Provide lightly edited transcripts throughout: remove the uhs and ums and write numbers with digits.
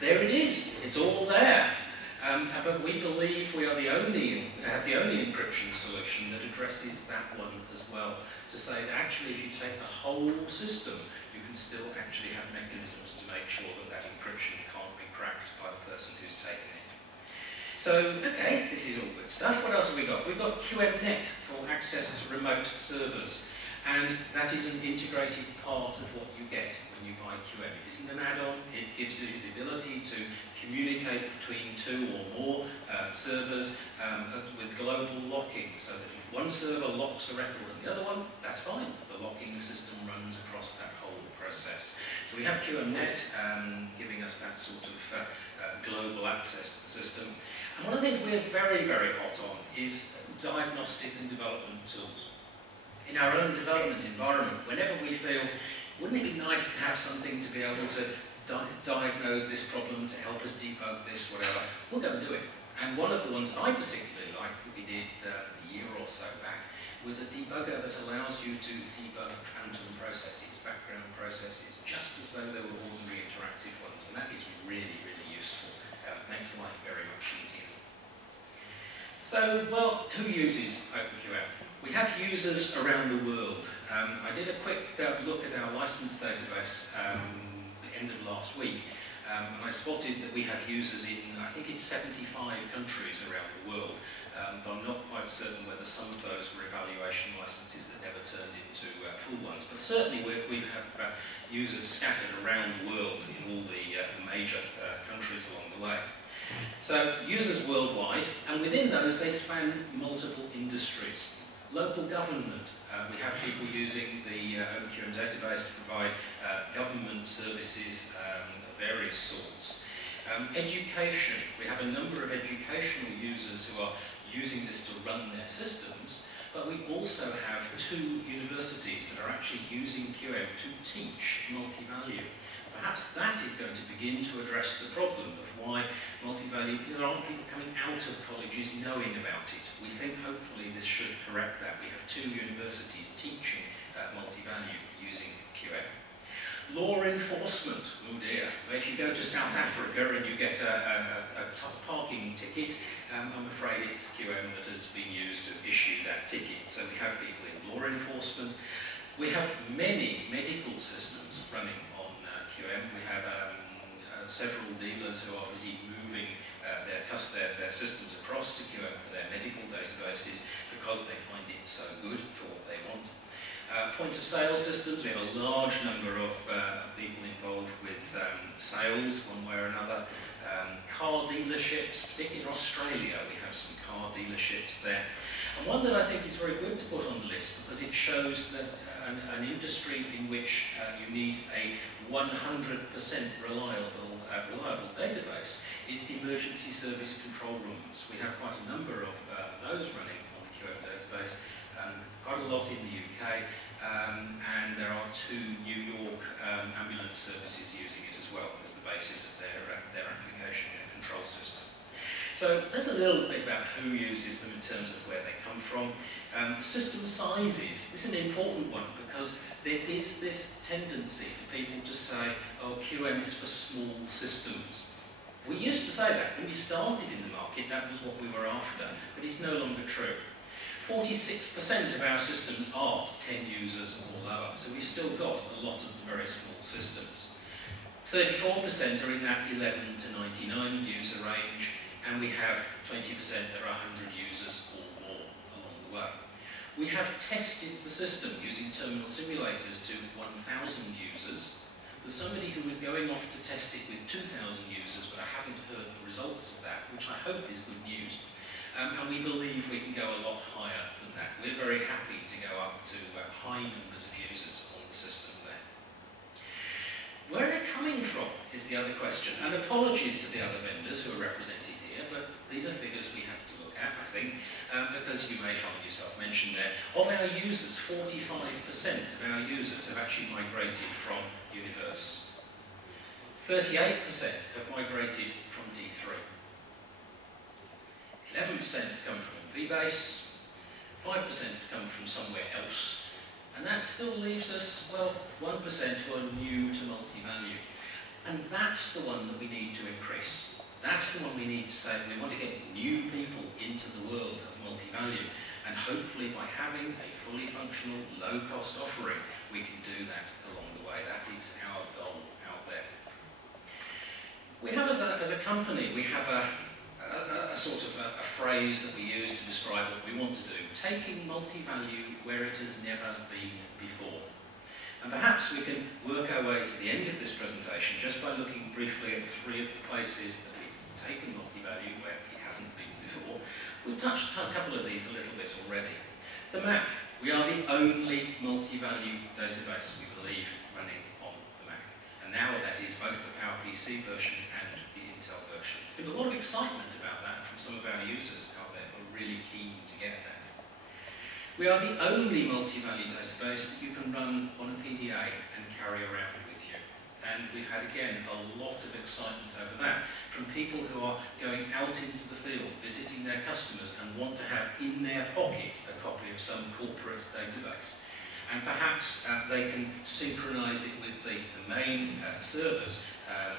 there it is. It's all there. But we believe we are have the only encryption solution that addresses that one as well. To say that actually, if you take the whole system, you can still actually have mechanisms to make sure that that encryption can't be cracked by the person who's taken it. So, okay, this is all good stuff. What else have we got? We've got QMNet for access to remote servers. And that is an integrated part of what you get when you buy QM. It isn't an add-on. It gives you the ability to communicate between two or more servers with global locking, so that if one server locks a record on the other one, that's fine. The locking system runs across that whole process. So we have QMNet giving us that sort of global access to the system. And one of the things we're very, very hot on is diagnostic and development tools. In our own development environment, whenever we feel, wouldn't it be nice to have something to be able to diagnose this problem, to help us debug this, whatever, we'll go and do it. And one of the ones I particularly liked that we did a year or so back was a debugger that allows you to debug phantom processes, background processes, just as though they were ordinary interactive ones. And that is really, really useful. Makes life very much easier. So, well, who uses OpenQM? We have users around the world. I did a quick look at our license database at the end of last week, and I spotted that we have users in, I think it's 75 countries around the world, but I'm not quite certain whether some of those were evaluation licenses that never turned into full ones. But certainly we have users scattered around the world in all the major countries along the way. So users worldwide, and within those they span multiple industries. Local government, we have people using the OpenQM database to provide government services of various sorts. Education, we have a number of educational users who are using this to run their systems, but we also have 2 universities that are actually using QM to teach multi-value. Perhaps that is going to begin to address the problem of why multi-value, there aren't people coming out of colleges knowing about it. We think hopefully this should correct that. We have 2 universities teaching multi-value using QM. Law enforcement, oh dear. If you go to South Africa and you get a parking ticket, I'm afraid it's QM that has been used to issue that ticket. So we have people in law enforcement. We have many medical systems running on QM. We have several dealers who are busy moving their systems across to QM for their medical databases because they find it so good for what they want. Point of sale systems, we have a large number of people involved with sales one way or another. Car dealerships, particularly in Australia, we have some car dealerships there. And one that I think is very good to put on the list because it shows that an industry in which you need a 100% reliable database is emergency service control rooms. We have quite a number of those running on the QM database, quite a lot in the UK, and there are 2 New York ambulance services using it as well as the basis of their application, their control system. So there's a little bit about who uses them in terms of where they come from. System sizes, this is an important one because there is this tendency for people to say, oh, QM is for small systems. We used to say that. When we started in the market, that was what we were after, but it's no longer true. 46% of our systems are 10 users or lower, so we've still got a lot of very small systems. 34% are in that 11 to 99 user range, and we have 20% that are 100 users or more along the way. We have tested the system using terminal simulators to 1,000 users. There's somebody who was going off to test it with 2,000 users, but I haven't heard the results of that, which I hope is good news. And we believe we can go a lot higher than that. We're very happy to go up to high numbers of users on the system there. Where they're coming from is the other question. And apologies to the other vendors who are represented here, but these are figures we have to look at, I think, because you may find yourself mentioned there. Of our users, 45% of our users have actually migrated from Universe. 38% have migrated from D3. 11% have come from VBase, 5% have come from somewhere else, and that still leaves us, well, 1% who are new to multi-value. And that's the one that we need to increase. That's the one we need to say we want to get new people into the world of multi-value. And hopefully by having a fully functional, low-cost offering, we can do that along the way. That is our goal out there. We have, as a company, we have a sort of a phrase that we use to describe what we want to do, taking multi-value where it has never been before. And perhaps we can work our way to the end of this presentation just by looking briefly at 3 of the places that we've taken multi-value where it hasn't been before. We've touched a couple of these a little bit already. The Mac. We are the only multi-value database, we believe, running on the Mac. And now that is both the PowerPC version and the Intel version. There's been a lot of excitement about that from some of our users out there who are really keen to get that. We are the only multi-value database that you can run on a PDA and carry around with you. And we've had, again, a lot of excitement over that from people who are going out into the field, visiting their customers and want to have in their pocket a copy of some corporate database. And perhaps they can synchronize it with the main servers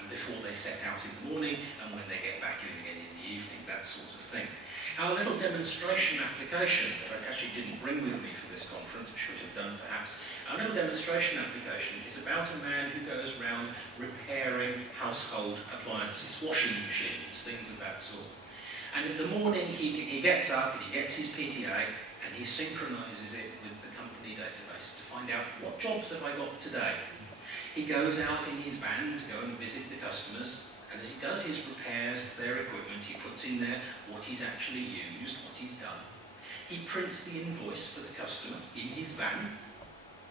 before they set out in the morning and when they get back in again in the evening, that sort of thing. Our little demonstration application that I actually didn't bring with me for this conference, I should have done perhaps. Our little demonstration application is about a man who goes around repairing household appliances, washing machines, things of that sort. And in the morning he gets up and he gets his PDA and he synchronises it with the company database to find out what jobs have I got today. He goes out in his van to go and visit the customers. And as he does his repairs of their equipment, he puts in there what he's actually used, what he's done. He prints the invoice for the customer in his van,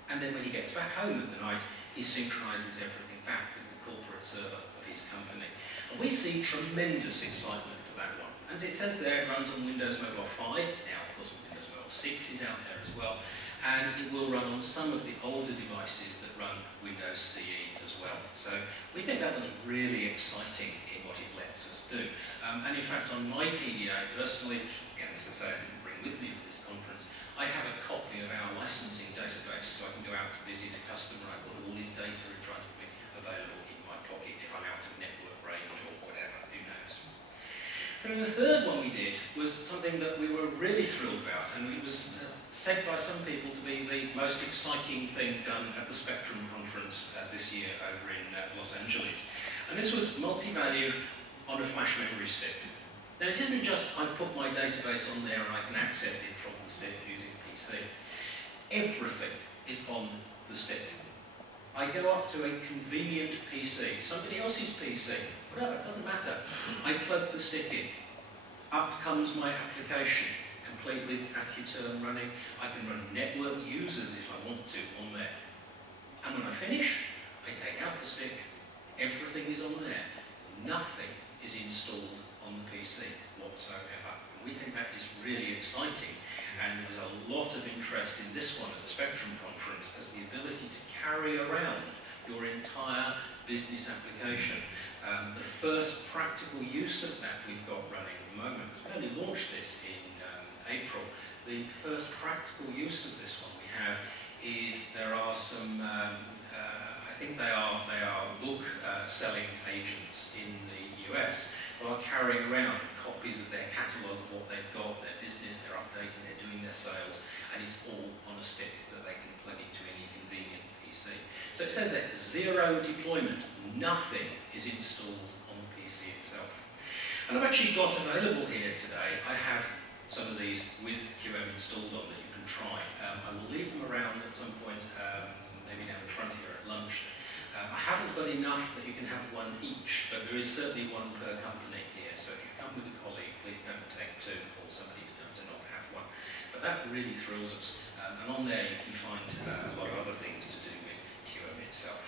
and then when he gets back home at the night, he synchronises everything back with the corporate server of his company. And we see tremendous excitement for that one. As it says there, it runs on Windows Mobile 5. Now, of course, Windows Mobile 6 is out there as well. And it will run on some of the older devices that run Windows CE as well. So we think that was really exciting in what it lets us do. And in fact, on my PDA personally, which again, as I say, I didn't bring with me for this conference, I have a copy of our licensing database, so I can go out to visit a customer. I've got all his data in front of me, available in my pocket if I'm out of network range or whatever, who knows. And the third one we did was something that we were really thrilled about, and it was said by some people to be the most exciting thing done at the Spectrum conference this year over in Los Angeles. And this was multi-value on a flash memory stick. Now it isn't just I've put my database on there and I can access it from the stick using PC. Everything is on the stick. I go up to a convenient PC, somebody else's PC, whatever, it doesn't matter. I plug the stick in. Up comes my application, complete with AccuTerm running. I can run network users if I want to on there. And when I finish, I take out the stick, everything is on there. Nothing is installed on the PC whatsoever. And we think that is really exciting, and there was a lot of interest in this one at the Spectrum conference as the ability to carry around your entire business application. The first practical use of that we've got running at the moment, we only launched this in April. The first practical use of this one we have is there are some, I think they are book selling agents in the US who are carrying around copies of their catalogue of what they've got, their business, they're updating, they're doing their sales, and it's all on a stick that they can plug into any convenient PC. So it says that zero deployment, nothing is installed on the PC itself. And I've actually got available here today, I have some of these with QM installed on that you can try. I will leave them around at some point, maybe down the front here at lunch. I haven't got enough that you can have one each, but there is certainly one per company here. So if you come with a colleague, please don't take two, or somebody's going to not have one. But that really thrills us. And on there you can find a lot of other things to do with QM itself.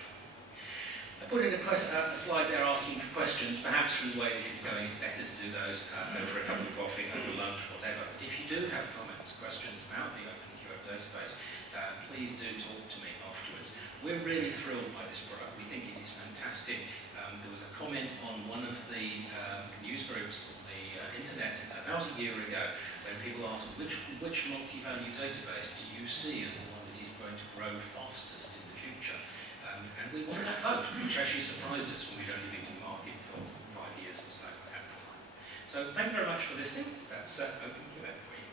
I put in a slide there asking for questions. Perhaps from the way this is going, it's better to do those over a cup of coffee, over lunch, whatever. But if you do have comments, questions about the OpenQM database, please do talk to me afterwards. We're really thrilled by this product. We think it is fantastic. There was a comment on one of the news groups on the internet about a year ago when people asked which multi-value database do you see as the one that is going to grow fastest in the future. And we won that vote, which actually surprised us when we'd only been in the market for 5 years or so at the time. So thank you very much for listening. That's OpenQM for you.